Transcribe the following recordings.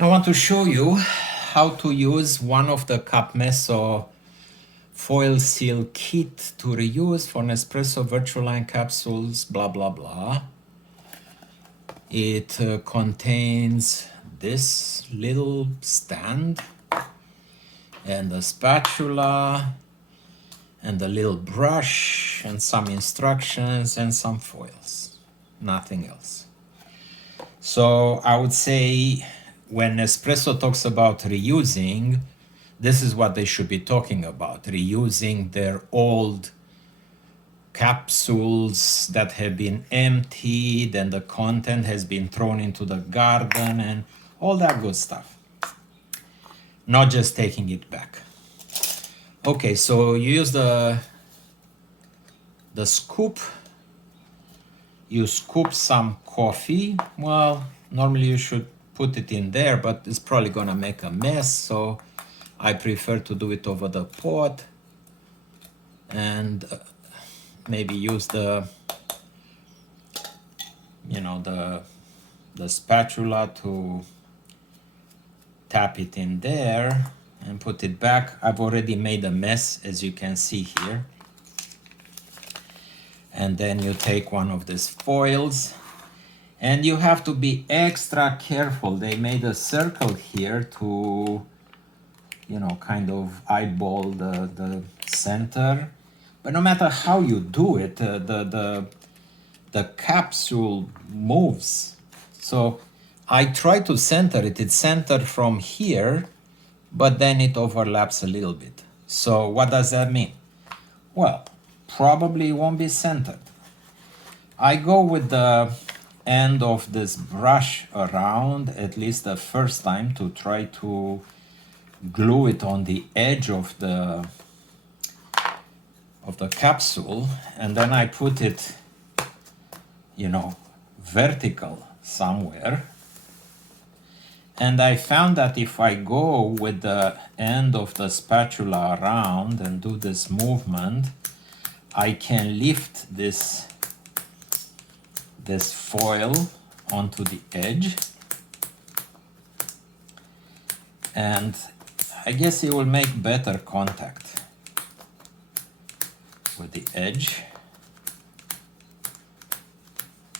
I want to show you how to use one of the Capmesso foil seal kit to reuse for Nespresso Virtuoline capsules, blah, blah, blah. It contains this little stand and a spatula and a little brush and some instructions and some foils, nothing else. So I would say when Nespresso talks about reusing, this is what they should be talking about, reusing their old capsules that have been emptied and the content has been thrown into the garden and all that good stuff. Not just taking it back. Okay, so you use the scoop. You scoop some coffee. Well, normally you should put it in there, but it's probably gonna make a mess, so I prefer to do it over the pot and maybe use the spatula to tap it in there and put it back. I've already made a mess, as you can see here. And then you take one of these foils and you have to be extra careful. They made a circle here to, kind of eyeball the center. But no matter how you do it, the capsule moves. So I try to center it. It's centered from here, but then it overlaps a little bit. So what does that mean? Well, probably won't be centered. I go with the end of this brush around at least the first time to try to glue it on the edge of the capsule, and then I put it vertical somewhere. And I found that if I go with the end of the spatula around and do this movement, I can lift this foil onto the edge, and I guess it will make better contact with the edge.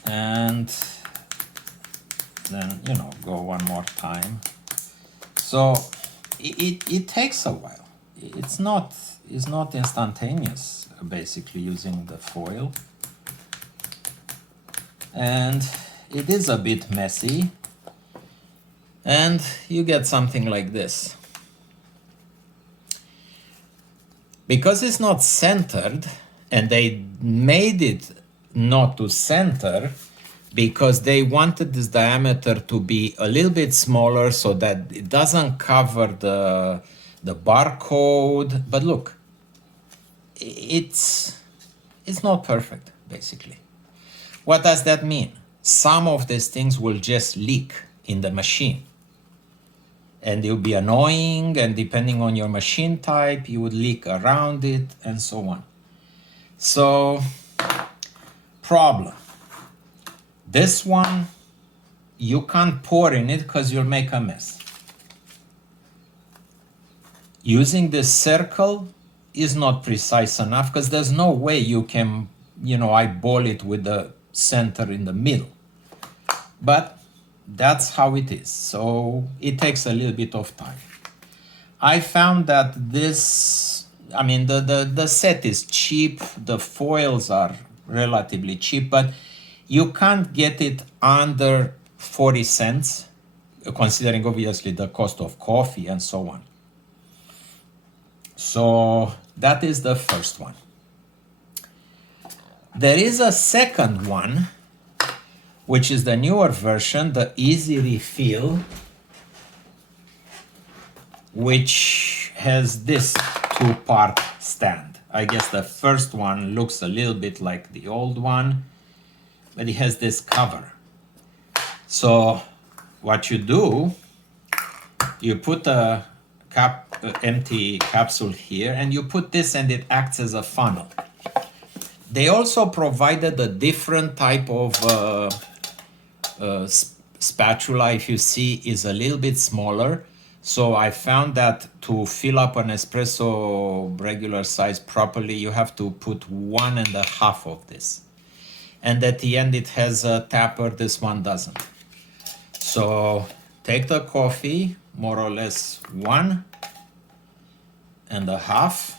And then go one more time. So it takes a while. It's not instantaneous, basically, using the foil. And it is a bit messy, and you get something like this. Because it's not centered, and they made it not to center because they wanted this diameter to be a little bit smaller so that it doesn't cover the barcode. But look, it's not perfect, basically. What does that mean? Some of these things will just leak in the machine. And it will be annoying, and depending on your machine type, you would leak around it, and so on. So, problem. This one, you can't pour in it because you'll make a mess. Using this circle is not precise enough because there's no way you can, eyeball it with the center in the middle. But that's how it is. So it takes a little bit of time. I found that this, the set is cheap. The foils are relatively cheap, but you can't get it under 40 cents, considering obviously the cost of coffee and so on. So that is the first one. There is a second one, which is the newer version, the Easy Refill, which has this two-part stand. I guess the first one looks a little bit like the old one, but it has this cover. So what you do, you put a empty capsule here, and you put this, and it acts as a funnel. They also provided a different type of spatula, if you see, is a little bit smaller. So I found that to fill up an espresso regular size properly, you have to put 1.5 of this. And at the end it has a tapper, this one doesn't. So take the coffee, more or less 1.5,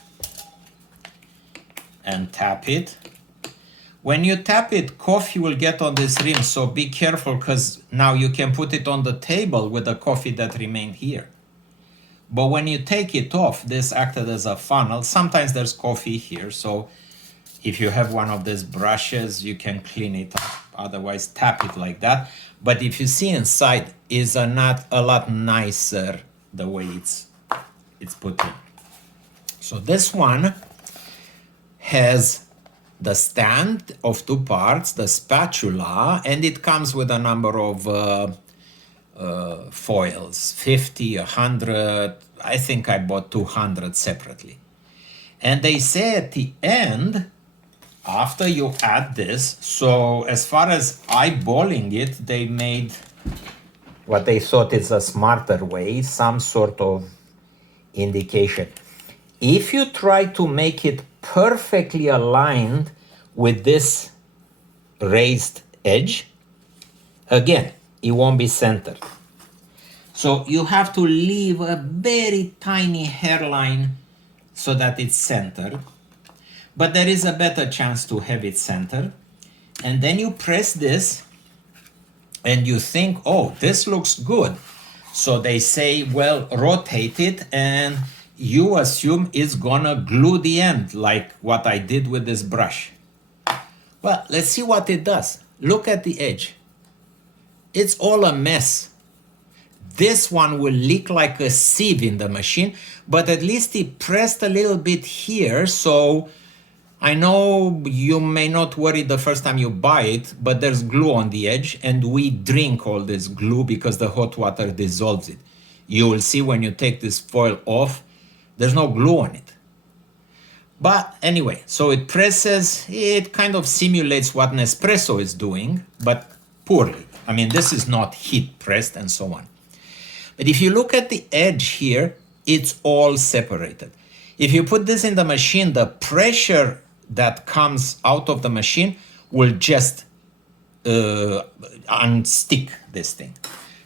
and tap it. When you tap it, coffee will get on this rim, so be careful, because now you can put it on the table with the coffee that remained here. But when you take it off, this acted as a funnel. Sometimes there's coffee here, so if you have one of these brushes, you can clean it up. Otherwise, tap it like that. But if you see inside, is a lot nicer the way it's put in. So this one has the stand of 2 parts, the spatula, and it comes with a number of foils, 50, 100, I think I bought 200 separately. And they say at the end, after you add this, so as far as eyeballing it, they made what they thought is a smarter way, some sort of indication. If you try to make it perfectly aligned with this raised edge, again, it won't be centered. So you have to leave a very tiny hairline so that it's centered. But there is a better chance to have it centered. And then you press this and you think, oh, this looks good. So they say, well, rotate it, and you assume it's gonna glue the end, like what I did with this brush. Well, let's see what it does. Look at the edge. It's all a mess. This one will leak like a sieve in the machine, but at least it pressed a little bit here, so I know you may not worry the first time you buy it, but there's glue on the edge, and we drink all this glue because the hot water dissolves it. You will see when you take this foil off, there's no glue on it. But anyway, so it presses, it kind of simulates what Nespresso is doing, but poorly. I mean, this is not heat pressed and so on. But if you look at the edge here, it's all separated. If you put this in the machine, the pressure that comes out of the machine will just unstick this thing.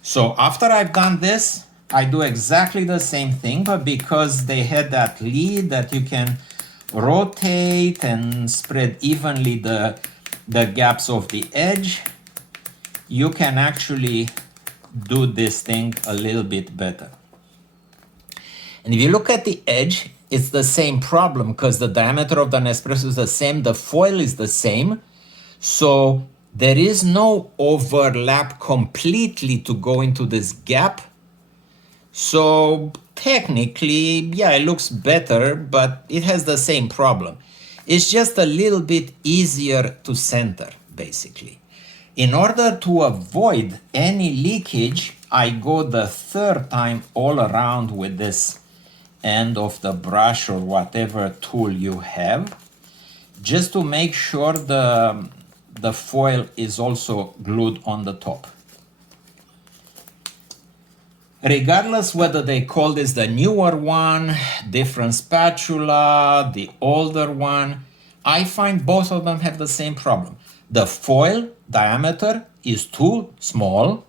So after I've done this, I do exactly the same thing, but because they had that lid that you can rotate and spread evenly the gaps of the edge, you can actually do this thing a little bit better. And if you look at the edge, it's the same problem because the diameter of the Nespresso is the same, the foil is the same, so there is no overlap completely to go into this gap. So technically, yeah, it looks better, but it has the same problem. It's just a little bit easier to center, basically. In order to avoid any leakage, I go the third time all around with this end of the brush or whatever tool you have, just to make sure the foil is also glued on the top. Regardless whether they call this the newer one, different spatula, the older one, I find both of them have the same problem. The foil diameter is too small.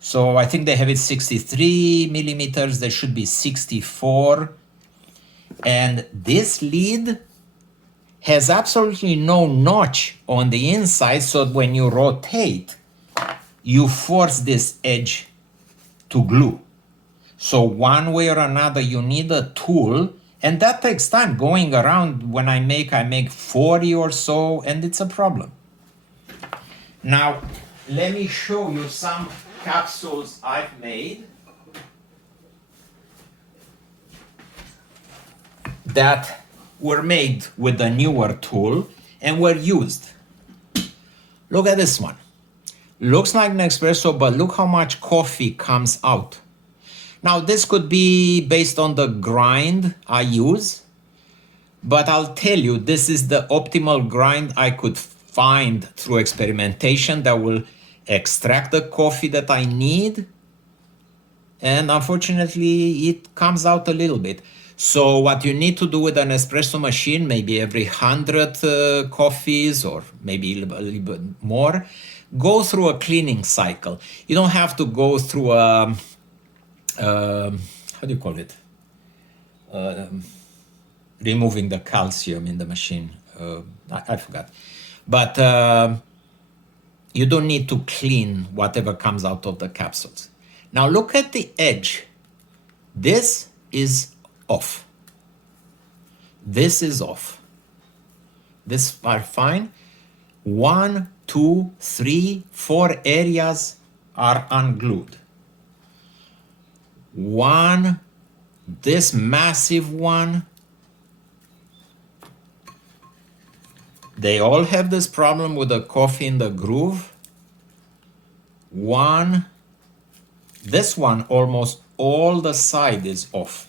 So I think they have it 63 millimeters, there should be 64. And this lid has absolutely no notch on the inside, so when you rotate, you force this edge to glue. So one way or another, you need a tool, and that takes time. Going around, when I make 40 or so, and it's a problem. Now, let me show you some capsules I've made that were made with the newer tool and were used. Look at this one. Looks like Nespresso, but look how much coffee comes out. Now, this could be based on the grind I use, but I'll tell you, this is the optimal grind I could find through experimentation that will extract the coffee that I need, and unfortunately it comes out a little bit. So what you need to do with an espresso machine, maybe every 100 coffees or maybe a little bit more, go through a cleaning cycle. You don't have to go through a, how do you call it? Removing the calcium in the machine. I forgot. But you don't need to clean whatever comes out of the capsules. Now look at the edge. This is off. This is off. This are fine. 1, 2, 3, 4 areas are unglued. One, this massive one, they all have this problem with the coffee in the groove. One, this one, almost all the side is off.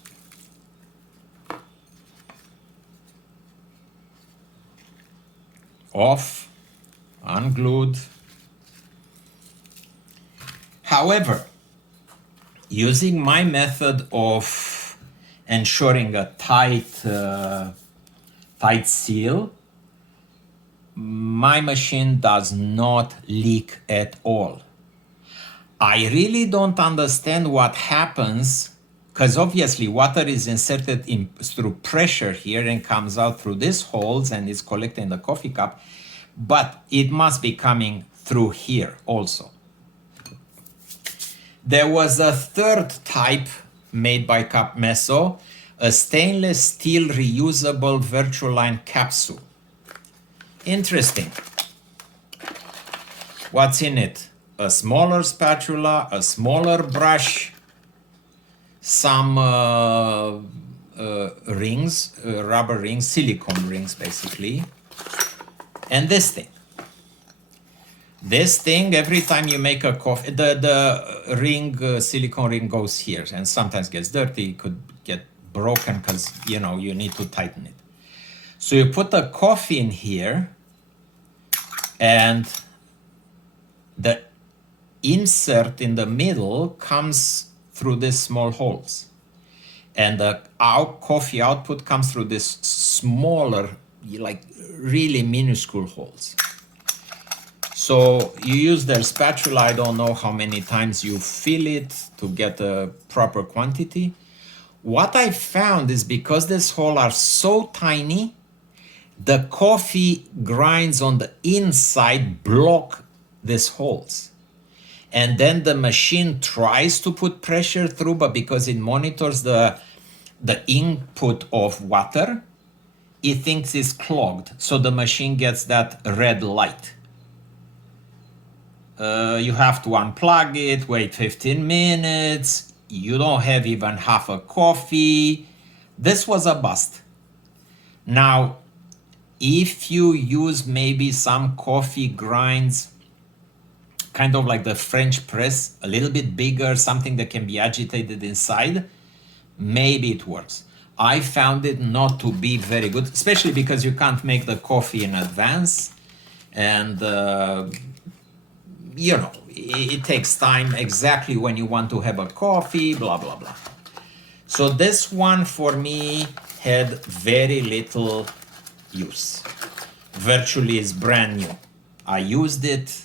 Off, unglued. However, using my method of ensuring a tight seal, my machine does not leak at all. I really don't understand what happens, because obviously water is inserted in through pressure here and comes out through these holes and is collected in the coffee cup, but it must be coming through here also. There was a third type made by Capmesso, a stainless steel reusable Virtuoline capsule. Interesting. What's in it? A smaller spatula, a smaller brush, some rings, rubber rings, silicone rings basically, and this thing. This thing, every time you make a coffee, the ring, silicone ring goes here and sometimes gets dirty, could get broken because, you know, you need to tighten it. So you put the coffee in here and the insert in the middle comes through these small holes. And the coffee output comes through this smaller, like really minuscule holes. So you use their spatula, I don't know how many times you fill it to get a proper quantity. What I found is because these holes are so tiny, the coffee grinds on the inside block these holes. And then the machine tries to put pressure through, but because it monitors the input of water, it thinks it's clogged. So the machine gets that red light. You have to unplug it, wait 15 minutes. You don't have even half a coffee. This was a bust. Now, if you use maybe some coffee grinds, kind of like the French press, a little bit bigger, something that can be agitated inside, maybe it works. I found it not to be very good, especially because you can't make the coffee in advance. And, you know, it takes time exactly when you want to have a coffee, blah, blah, blah. So this one for me had very little use. Virtually is brand new. I used it,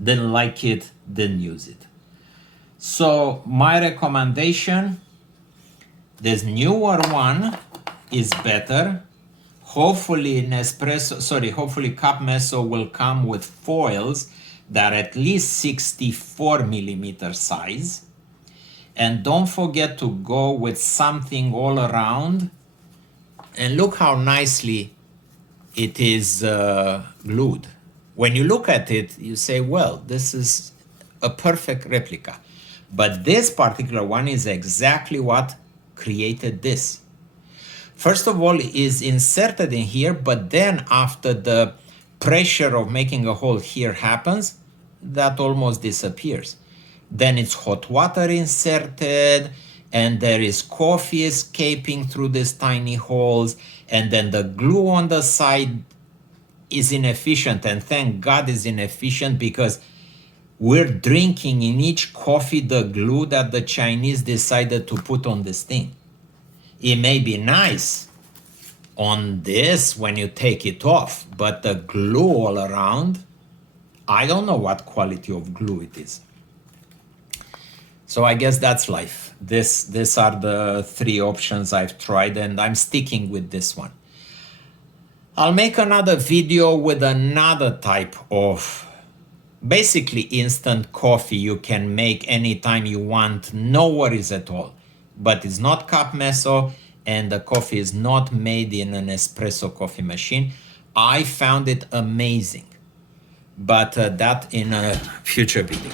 didn't like it, didn't use it. So my recommendation, this newer one is better. Hopefully hopefully Capmesso will come with foils that are at least 64 millimeter size. And don't forget to go with something all around. And look how nicely it is glued. When you look at it, you say, well, this is a perfect replica. But this particular one is exactly what created this. First of all, it is inserted in here, but then after the pressure of making a hole here happens, that almost disappears. Then it's hot water inserted, and there is coffee escaping through these tiny holes, and then the glue on the side is inefficient, and thank God is inefficient, because We're drinking in each coffee the glue that the Chinese decided to put on this thing. It may be nice on this when you take it off, but the glue all around, I don't know what quality of glue it is. So I guess that's life. These are the three options I've tried, and I'm sticking with this one. I'll make another video with another type of basically instant coffee you can make anytime you want, no worries at all. But it's not Capmesso, and the coffee is not made in an espresso coffee machine. I found it amazing, but that in a future video.